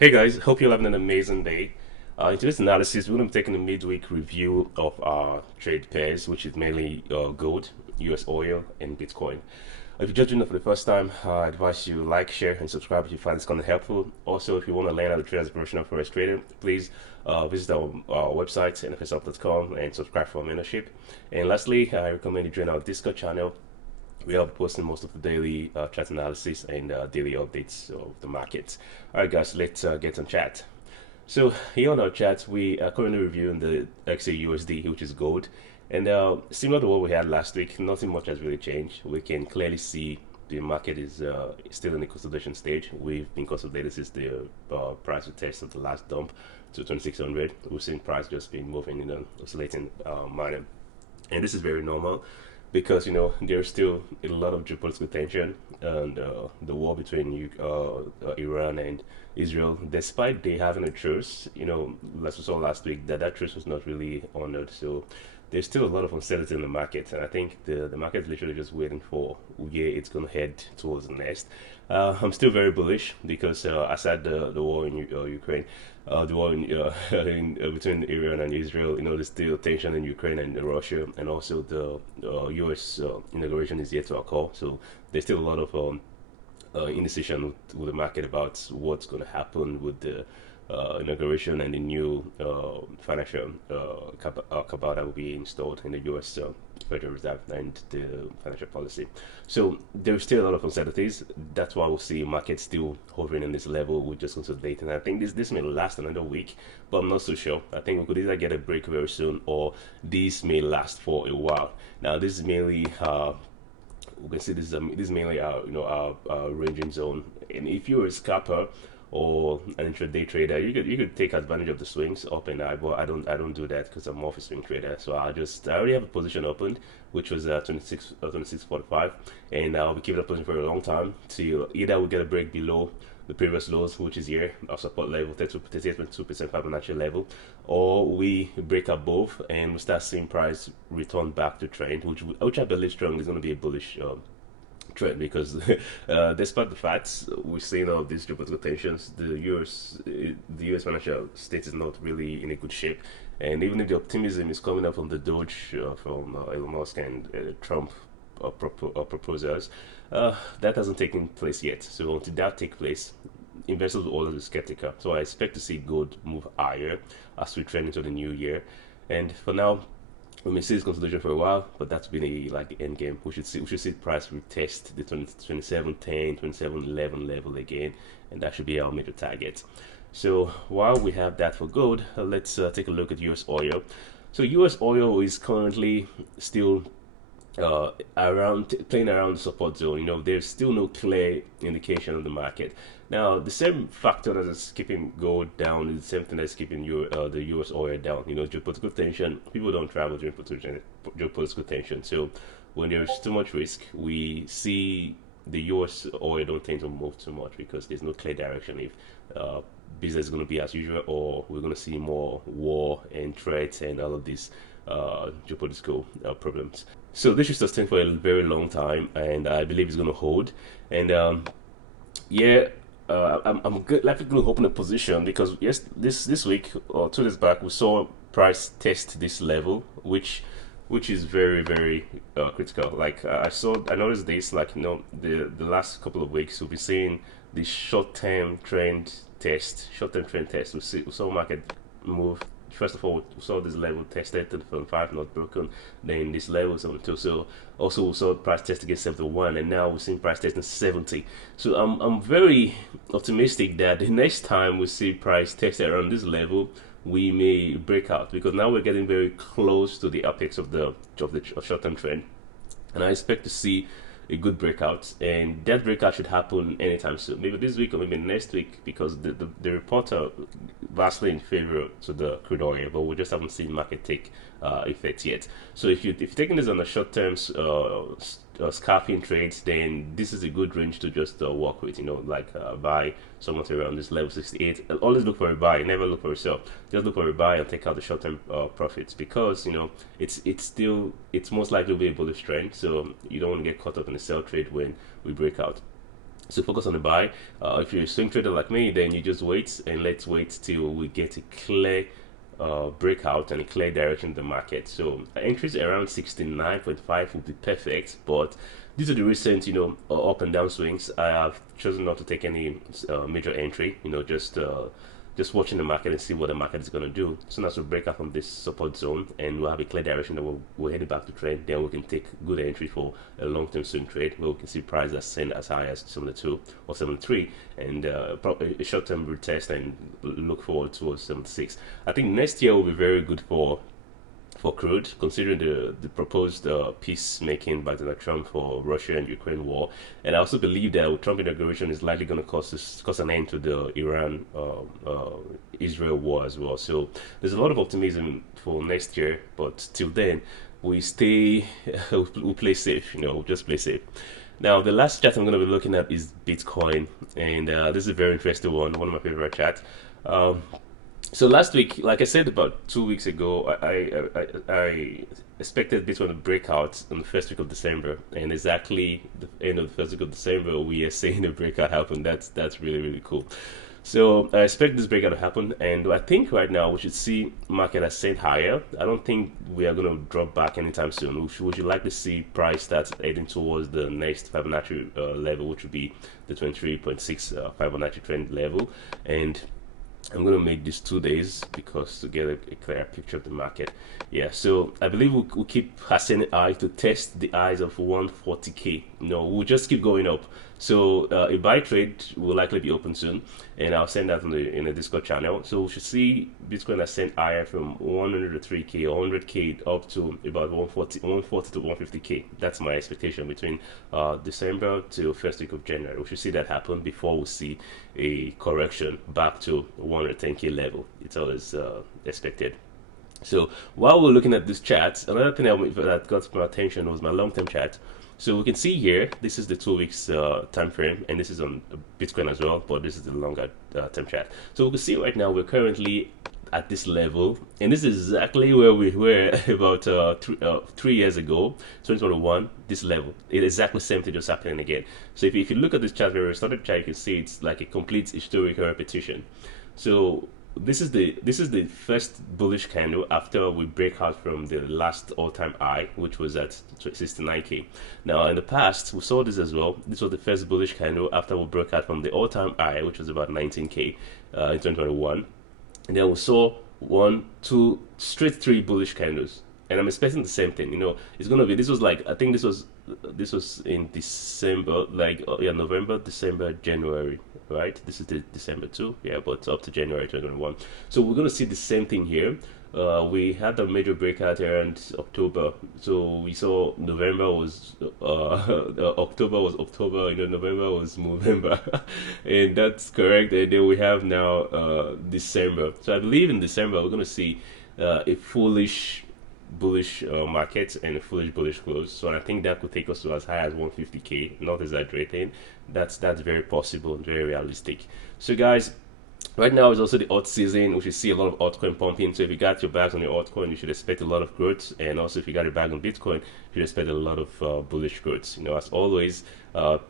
Hey guys, hope you're having an amazing day. In today's analysis, we're going to be taking a midweek review of our trade pairs, which is mainly gold, US oil, and Bitcoin. If you're just joining us for the first time, I advise you like, share, and subscribe if you find this content helpful. Also, if you want to learn how to trade as a professional Forex trader, please visit our website, nfshelp.com, and subscribe for membership. And lastly, I recommend you join our Discord channel. We are posting most of the daily chart analysis and daily updates of the markets. All right, guys, let's get on chat. So here on our chat, we are currently reviewing the XAU-USD, which is gold, and similar to what we had last week, nothing much has really changed. We can clearly see the market is still in the consolidation stage. We've been consolidated since the price test of the last dump to 2600. We've seen price just been moving in an oscillating manner, and this is very normal because there's still a lot of geopolitical tension and the war between Iran and Israel. Despite they having a truce, as we saw last week, that truce was not really honored. So there's still a lot of uncertainty in the market, and I think the market is literally just waiting for where it's going to head towards next. I'm still very bullish because aside the war in Ukraine, the war between Iran and Israel, there's still tension in Ukraine and Russia, and also the U.S. Inauguration is yet to occur. So there's still a lot of indecision with the market about what's going to happen with the inauguration and the new financial cabal that will be installed in the U.S. Federal Reserve and the financial policy. So there's still a lot of uncertainties. That's why we'll see markets still hovering in this level. We're just consolidating. I think this may last another week, but I'm not so sure. I think we could either get a break very soon, or this may last for a while. Now, this is mainly we can see this is mainly our ranging zone. And if you're a scalper or an intraday trader, you could take advantage of the swings up and down. But I don't do that because I'm more of a swing trader. So I already have a position opened, which was 26.45, and I'll be keeping that position for a long time till either we get a break below the previous lows, which is here, our support level, 38.2% Fibonacci level, or we break above and we start seeing price return back to trend, which I believe strongly is going to be a bullish trend because despite the facts we're seeing all these geopolitical tensions, the US financial state is not really in a good shape, and even if the optimism is coming up from the Doge, from Elon Musk and Trump proposals, that hasn't taken place yet. So until that takes place, investors will always be skeptical. So I expect to see gold move higher as we trend into the new year. And for now, we may see this consolidation for a while, but that's been the end game. We should see price retest the 2710, 2711 level again, and that should be our major target. So while we have that for gold, let's take a look at US oil. So US oil is currently still playing around the support zone. There's still no clear indication of the market. Now, the same factor that is keeping gold down is the same thing that's keeping the US oil down. Geopolitical tension. People don't travel during geopolitical tension. So when there's too much risk, we see the US oil don't tend to move too much because there's no clear direction if business is going to be as usual, or we're going to see more war and threats and all of these geopolitical problems. So this should sustain for a very long time, and I believe it's going to hold. And yeah, I'm good, likely going to open a position because yes, this week or 2 days back we saw price test this level, which is very very critical. Like I noticed this, like the last couple of weeks we've been seeing the short term trend test. We saw market move. First of all, we saw this level tested to 5 not broken. Then this level 72. So also we saw price test against 71, and now we're seeing price testing 70. So I'm very optimistic that the next time we see price tested around this level, we may break out, because now we're getting very close to the apex of the short-term trend, and I expect to see a good breakout, and that breakout should happen anytime soon, maybe this week or maybe next week, because the reports are vastly in favor to the crude oil, but we just haven't seen market take effect yet. So if you're taking this on a short term scalping trades, then this is a good range to just work with. Like buy somewhat around this level 68. Always look for a buy, never look for a sell. Just look for a buy and take out the short term profits, because it's most likely to be a bullish trend. So you don't want to get caught up in a sell trade when we break out. So focus on the buy. If you're a swing trader like me, then you just wait, and let's wait till we get a clear breakout and a clear direction in the market. So entries around 69.5 would be perfect, but due to the recent, up and down swings, I have chosen not to take any major entry. Just watching the market and see what the market is going to do. As soon as we break out from this support zone and we'll have a clear direction that we're heading back to trend, then we can take good entry for a long-term swing trade where we can see price ascend as high as 72 or 73, and probably a short-term retest and look forward towards 76. I think next year will be very good for crude, considering the proposed peacemaking by Donald Trump for Russia and Ukraine war. And I also believe that Trump inauguration is likely going to cause an end to the Iran Israel war as well. So there's a lot of optimism for next year, but till then, we stay, we play safe, just play safe. Now, the last chat I'm going to be looking at is Bitcoin, and this is a very interesting one of my favorite chats. So last week, like I said about 2 weeks ago, I expected Bitcoin to break out in the first week of December, and exactly the end of the first week of December, we are seeing a breakout happen. That's really, really cool. So I expect this breakout to happen, and I think right now we should see market ascend higher. I don't think we are going to drop back anytime soon. We should likely see price start heading towards the next Fibonacci level, which would be the 23.6 Fibonacci trend level, and I'm going to make this 2 days because to get a clear picture of the market. Yeah, so I believe we'll keep ascending high to test the highs of 140k. We'll just keep going up. So a buy trade will likely be open soon, and I'll send that in the Discord channel. So we should see Bitcoin ascend higher from 103k or 100k up to about 140 to 150k. That's my expectation between December to first week of January. We should see that happen before we see a correction back to 110k level. It's always expected. So while we're looking at this chart, another thing that got my attention was my long-term chart. So we can see here, this is the 2 weeks time frame, and this is on Bitcoin as well, but this is the longer term chart. So we can see right now we're currently at this level, and this is exactly where we were about 3 years ago, 2021. This level, it's exactly the same thing just happening again. So if you look at this chart, where we started chart, you can see it's like a complete historical repetition. So this is the first bullish candle after we break out from the last all-time high, which was at 69k. Now in the past we saw this as well. This was the first bullish candle after we broke out from the all-time high, which was about 19k in 2021, and then we saw 1, 2, straight 3 bullish candles, and I'm expecting the same thing. It's gonna be, this was like, I think this was in December, like yeah, November, December, January, right? This is the December too, yeah, but up to January 2021. So we're gonna see the same thing here. We had a major breakout around October, so we saw November was October was October, November was November, and that's correct. And then we have now December. So I believe in December we're gonna see a foolish bullish market and a foolish bullish close. So I think that could take us to as high as 150k. Not exaggerating. That's very possible and very realistic. So guys, right now is also the alt season. We should see a lot of altcoin pumping. So if you got your bags on your altcoin, you should expect a lot of growth. And also if you got your bag on Bitcoin, you should expect a lot of bullish growth. As always,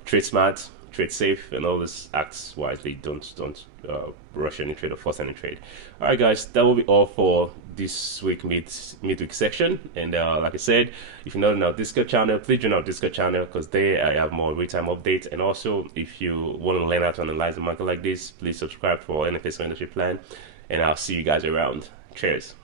trade smart, trade safe, and always act wisely. Don't rush any trade or force any trade. All right, guys, that will be all for this week midweek section. And like I said, if you're not on our Discord channel, please join our Discord channel, because there I have more real-time updates. And also, if you want to learn how to analyze the market like this, please subscribe for NFS industry plan. And I'll see you guys around. Cheers.